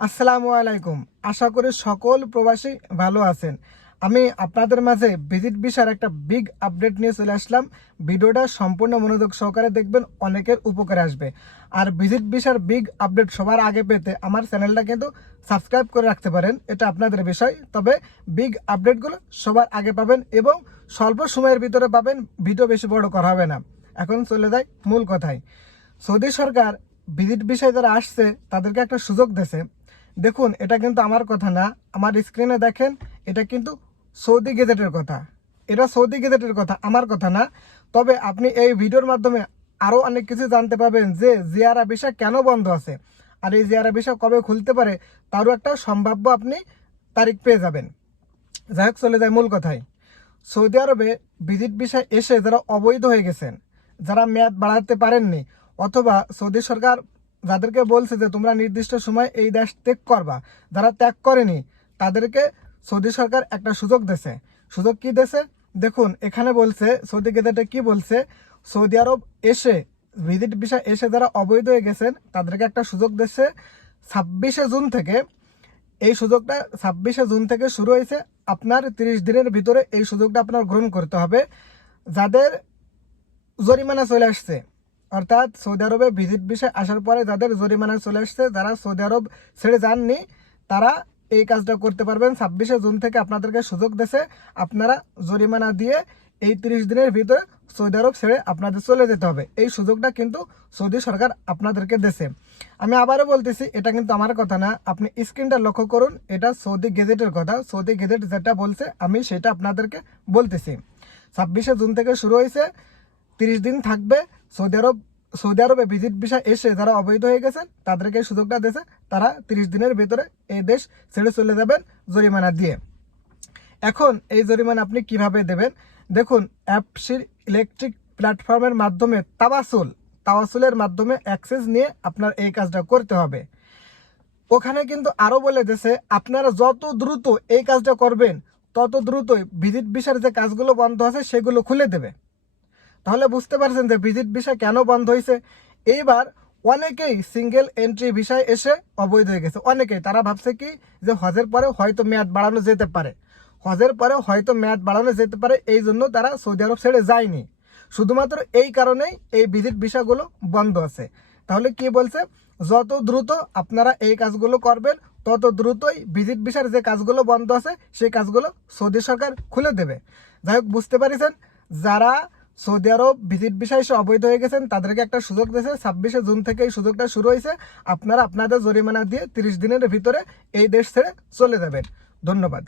আসসালামু আলাইকুম। আশা করি সকল প্রবাসী ভালো আছেন। আমি আপনাদের মাঝে ভিজিট ভিসার একটা বিগ আপডেট নিয়ে চলে আসলাম। ভিডিওটা সম্পূর্ণ মনোযোগ সহকারে দেখবেন, অনেকের উপকারে আসবে। আর ভিজিট ভিসার বিগ আপডেট সবার আগে পেতে আমার চ্যানেলটা কিন্তু সাবস্ক্রাইব করে রাখতে পারেন, এটা আপনাদের বিষয়। তবে বিগ আপডেটগুলো সবার আগে পাবেন এবং স্বল্প সময়ের ভিতরে পাবেন, ভিডিও বেশি বড় করা হবে না। এখন চলে যাই মূল কথায়। সৌদি সরকার ভিজিট ভিসায় যারা আসছে তাদেরকে একটা সুযোগ দিয়েছে। দেখুন, এটা কিন্তু আমার কথা না, আমার স্ক্রিনে দেখেন, এটা কিন্তু সৌদি গেজেটের কথা। এটা সৌদি গেজেটের কথা, আমার কথা না। তবে আপনি এই ভিডিওর মাধ্যমে আরও অনেক কিছু জানতে পারবেন যে জিয়ারা ভিসা কেন বন্ধ আছে, আর এই জিয়ারা ভিসা কবে খুলতে পারে তারও একটা সম্ভাব্য আপনি তারিখ পেয়ে যাবেন। যাই হোক, চলে যায় মূল কথায়। সৌদি আরবে ভিজিট ভিসায় এসে যারা অবৈধ হয়ে গেছেন, যারা মেয়াদ বাড়াতে পারেননি, অথবা সৌদি সরকার যাদেরকে বলছে যে তোমরা নির্দিষ্ট সময় এই দেশ ত্যাগ করবা, যারা ত্যাগ করেনি তাদেরকে সৌদি সরকার একটা সুযোগ দিয়েছে। সুযোগ কি দিয়েছে দেখুন, এখানে বলছে সৌদি গেজেটে কি বলছে, সৌদি আরব এসে ভিজিট ভিসা এসে যারা অবৈধ হয়ে গেছেন তাদেরকে একটা সুযোগ দিয়েছে 26শে জুন থেকে। এই সুযোগটা 26শে জুন থেকে শুরু হয়েছে। আপনার 30 দিনের ভিতরে এই সুযোগটা আপনার গ্রহণ করতে হবে। যাদের জরিমানা চলে আসছে, অর্থাৎ সৌদি আরবে ভিজিট ভিসায় আসার পরে যাদের জরিমানা চলে আসছে, যারা সৌদি আরব ছেড়ে যাননি, তারা এই কাজটা করতে পারবেন। 26শে জুন থেকে আপনাদেরকে সুযোগ দিয়েছে, আপনারা জরিমানা দিয়ে এই 30 দিনের ভিতরে সৌদি আরব ছেড়ে আপনাদের চলে যেতে হবে। এই সুযোগটা কিন্তু সৌদি সরকার আপনাদেরকে দিয়েছে। আমি আবারও বলতেছি, এটা কিন্তু আমার কথা না, আপনি স্ক্রিনটা লক্ষ্য করুন, এটা সৌদি গেজেটের কথা। সৌদি গেজেট যেটা বলছে আমি সেটা আপনাদেরকে বলতেছি। 26শে জুন থেকে শুরু হয়েছে, 30 দিন থাকবে। সৌদি আরবে ভিজিট ভিসা এসে যারা অবৈধ হয়ে গেছেন তাদেরকে এই সুযোগটা দিয়েছে, তারা 30 দিনের ভিতরে এই দেশ ছেড়ে চলে যাবেন জরিমানা দিয়ে। এখন এই জরিমানা আপনি কিভাবে দেবেন দেখুন, অ্যাপসির ইলেকট্রিক প্ল্যাটফর্মের মাধ্যমে তাওয়াসুলের মাধ্যমে অ্যাক্সেস নিয়ে আপনার এই কাজটা করতে হবে। ওখানে কিন্তু আরও বলে দিয়েছে, আপনারা যত দ্রুত এই কাজটা করবেন তত দ্রুতই ভিজিট ভিসার যে কাজগুলো বন্ধ আছে সেগুলো খুলে দেবে। তাহলে বুঝতে পারছেন যে ভিজিট ভিসা কেন বন্ধ হয়েছে। এইবার অনেকেই সিঙ্গেল এন্ট্রি ভিসায় এসে অবৈধ হয়ে গেছে। অনেকেই তারা ভাবছে কি যে হজের পরে হয়তো মেয়াদ বাড়ানো যেতে পারে, এই জন্য তারা সৌদি আরব ছেড়ে যায়নি। শুধুমাত্র এই কারণেই এই ভিজিট ভিসাগুলো বন্ধ আছে। তাহলে কি বলছে, যত দ্রুত আপনারা এই কাজগুলো করবেন তত দ্রুতই ভিজিট ভিসার যে কাজগুলো বন্ধ আছে সেই কাজগুলো সৌদি সরকার খুলে দেবে। যাই হোক, বুঝতে পারছেন, যারা সৌদি আরব ভিজিট ভিসা এসে অবৈধ হয়ে গেছেন তাদেরকে একটা সুযোগ দিয়েছে। 26শে জুন থেকে এই সুযোগটা শুরু হয়েছে। আপনারা আপনাদের জরিমানা দিয়ে 30 দিনের ভিতরে এই দেশ ছেড়ে চলে যাবেন। ধন্যবাদ।